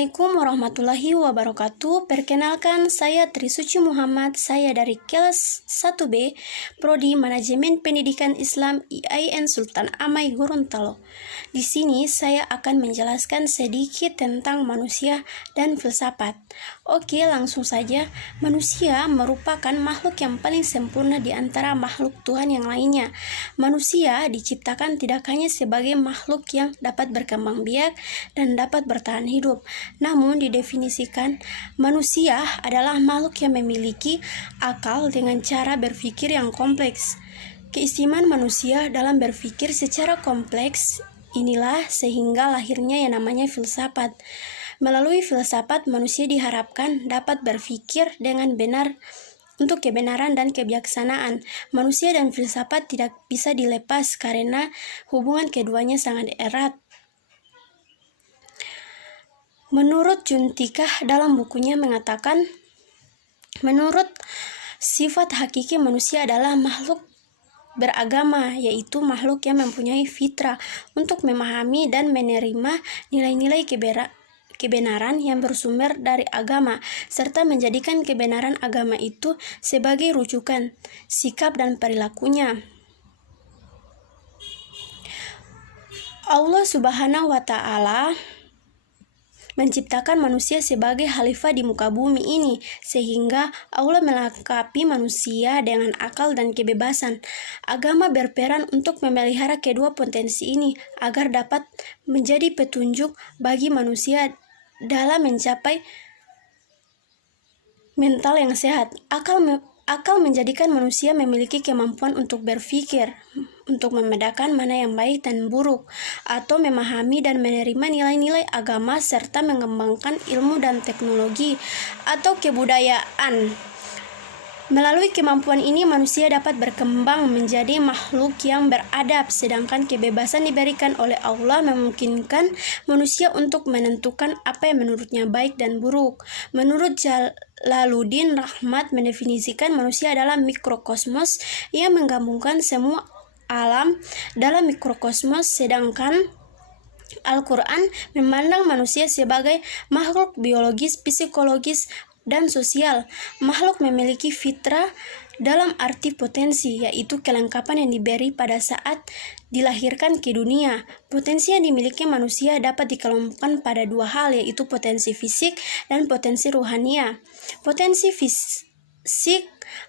Assalamualaikum warahmatullahi wabarakatuh. Perkenalkan, saya Trisuci Muhammad. Saya dari kelas 1B, Prodi Manajemen Pendidikan Islam IAIN Sultan Amai Gorontalo. Di sini saya akan menjelaskan sedikit tentang manusia dan filsafat. Oke, langsung saja. Manusia merupakan makhluk yang paling sempurna di antara makhluk Tuhan yang lainnya. Manusia diciptakan tidak hanya sebagai makhluk yang dapat berkembang biak dan dapat bertahan hidup, namun didefinisikan manusia adalah makhluk yang memiliki akal dengan cara berpikir yang kompleks. Keistimewaan manusia dalam berpikir secara kompleks inilah sehingga lahirnya yang namanya filsafat. Melalui filsafat, manusia diharapkan dapat berpikir dengan benar untuk kebenaran dan kebijaksanaan. Manusia dan filsafat tidak bisa dilepas karena hubungan keduanya sangat erat. Menurut Juntikah dalam bukunya mengatakan, menurut sifat hakiki manusia adalah makhluk beragama, yaitu makhluk yang mempunyai fitrah untuk memahami dan menerima nilai-nilai kebenaran yang bersumber dari agama, serta menjadikan kebenaran agama itu sebagai rujukan sikap dan perilakunya. Allah Subhanahu wa Ta'ala menciptakan manusia sebagai khalifah di muka bumi ini, sehingga Allah melengkapi manusia dengan akal dan kebebasan. Agama berperan untuk memelihara kedua potensi ini agar dapat menjadi petunjuk bagi manusia dalam mencapai mental yang sehat. Akal menjadikan manusia memiliki kemampuan untuk berpikir, untuk membedakan mana yang baik dan buruk, atau memahami dan menerima nilai-nilai agama, serta mengembangkan ilmu dan teknologi atau kebudayaan. Melalui kemampuan ini, manusia dapat berkembang menjadi makhluk yang beradab, sedangkan kebebasan diberikan oleh Allah memungkinkan manusia untuk menentukan apa yang menurutnya baik dan buruk. Menurut Jalaluddin Rahmat mendefinisikan manusia adalah mikrokosmos yang menggabungkan semua alam dalam mikrokosmos, sedangkan Al-Quran memandang manusia sebagai makhluk biologis, psikologis, dan sosial. Makhluk memiliki fitrah dalam arti potensi, yaitu kelengkapan yang diberi pada saat dilahirkan ke dunia. Potensi yang dimiliki manusia dapat dikelompokkan pada dua hal, yaitu potensi fisik dan potensi ruhania. Potensi fisik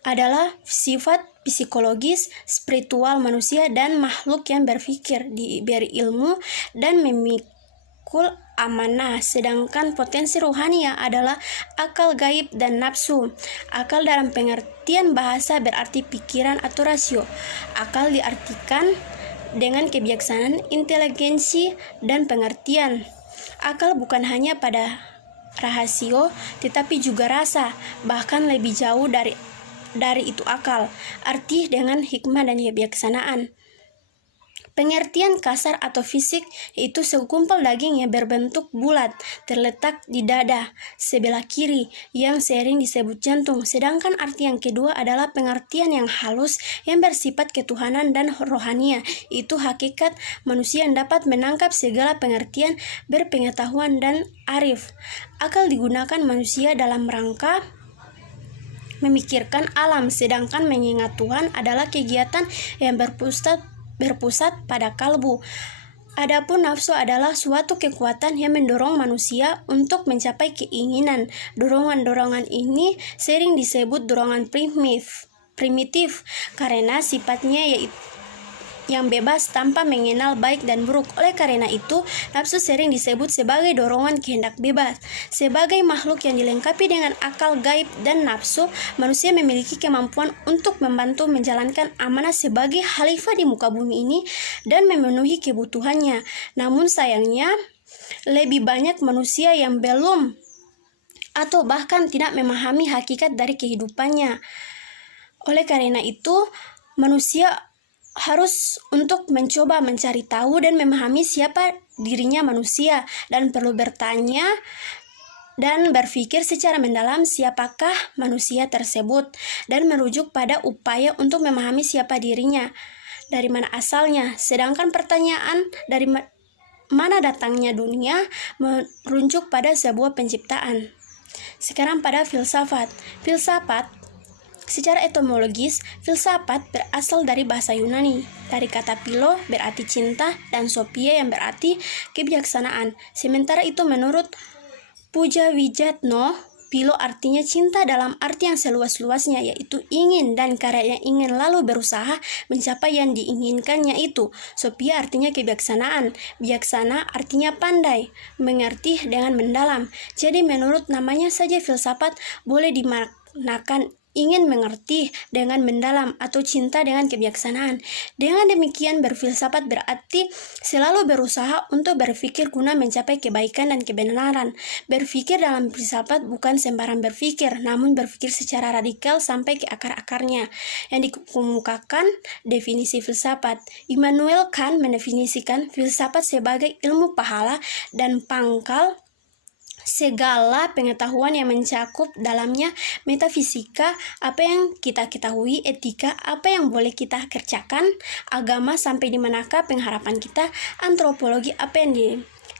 adalah sifat psikologis, spiritual manusia dan makhluk yang berpikir, diberi ilmu, dan memikul amanah. Sedangkan potensi rohania adalah akal gaib dan nafsu. Akal dalam pengertian bahasa berarti pikiran atau rasio. Akal diartikan dengan kebijaksanaan, inteligensi, dan pengertian. Akal bukan hanya pada rasio, tetapi juga rasa, bahkan lebih jauh dari itu akal, arti dengan hikmah dan kebijaksanaan. Pengertian kasar atau fisik yaitu segumpal daging yang berbentuk bulat terletak di dada sebelah kiri yang sering disebut jantung. Sedangkan arti yang kedua adalah pengertian yang halus yang bersifat ketuhanan dan rohania, itu hakikat manusia yang dapat menangkap segala pengertian, berpengetahuan dan arif. Akal digunakan manusia dalam rangka memikirkan alam, sedangkan mengingat Tuhan adalah kegiatan yang berpusat pada kalbu. Adapun nafsu adalah suatu kekuatan yang mendorong manusia untuk mencapai keinginan. Dorongan-dorongan ini sering disebut dorongan primitif karena sifatnya yaitu yang bebas tanpa mengenal baik dan buruk. Oleh karena itu, nafsu sering disebut sebagai dorongan kehendak bebas. Sebagai makhluk yang dilengkapi dengan akal gaib dan nafsu, manusia memiliki kemampuan untuk membantu menjalankan amanah sebagai khalifah di muka bumi ini dan memenuhi kebutuhannya. Namun sayangnya, lebih banyak manusia yang belum atau bahkan tidak memahami hakikat dari kehidupannya. Oleh karena itu, manusia harus untuk mencoba mencari tahu dan memahami siapa dirinya manusia, dan perlu bertanya dan berpikir secara mendalam siapakah manusia tersebut, dan merujuk pada upaya untuk memahami siapa dirinya, dari mana asalnya. Sedangkan pertanyaan dari mana datangnya dunia merujuk pada sebuah penciptaan. Sekarang pada filsafat. Filsafat secara etimologis, filsafat berasal dari bahasa Yunani, dari kata philo berarti cinta dan sophia yang berarti kebijaksanaan. Sementara itu menurut Pujawijatno, philo artinya cinta dalam arti yang seluas-luasnya, yaitu ingin dan karena ingin lalu berusaha mencapai yang diinginkannya itu. Sophia artinya kebijaksanaan, bijaksana artinya pandai, mengerti dengan mendalam. Jadi menurut namanya saja filsafat boleh dimaknakan ingin mengerti dengan mendalam atau cinta dengan kebijaksanaan. Dengan demikian berfilsafat berarti selalu berusaha untuk berpikir guna mencapai kebaikan dan kebenaran. Berpikir dalam filsafat bukan sembarang berpikir, namun berpikir secara radikal sampai ke akar-akarnya. Yang dikemukakan definisi filsafat. Immanuel Kant mendefinisikan filsafat sebagai ilmu pahala dan pangkal segala pengetahuan yang mencakup dalamnya metafisika, apa yang kita ketahui, etika, apa yang boleh kita kerjakan, agama sampai di manakah pengharapan kita, antropologi, apa yang di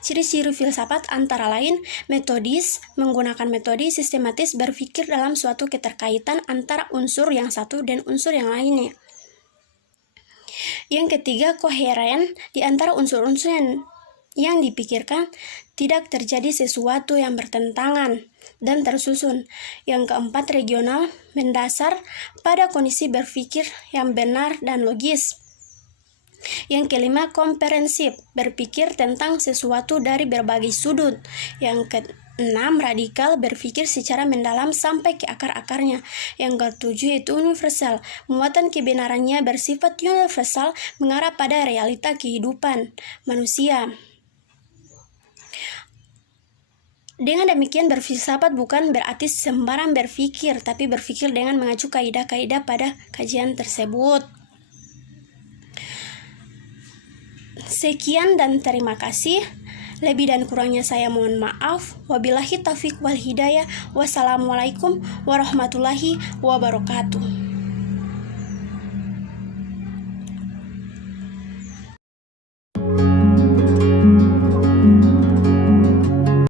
ciri-ciri filsafat antara lain metodis, menggunakan metode sistematis berpikir dalam suatu keterkaitan antara unsur yang satu dan unsur yang lainnya. Yang ketiga, koheren di antara unsur-unsur yang dipikirkan, tidak terjadi sesuatu yang bertentangan dan tersusun. Yang keempat, regional, mendasar pada kondisi berpikir yang benar dan logis. Yang kelima, komprehensif, berpikir tentang sesuatu dari berbagai sudut. Yang keenam, radikal, berpikir secara mendalam sampai ke akar-akarnya. Yang ketujuh itu universal, muatan kebenarannya bersifat universal mengarah pada realita kehidupan manusia. Dengan demikian berfilsafat bukan berarti sembarang berpikir, tapi berpikir dengan mengacu kaidah-kaidah pada kajian tersebut. Sekian dan terima kasih. Lebih dan kurangnya saya mohon maaf. Wabillahi taufiq wal hidayah. Wassalamualaikum warahmatullahi wabarakatuh.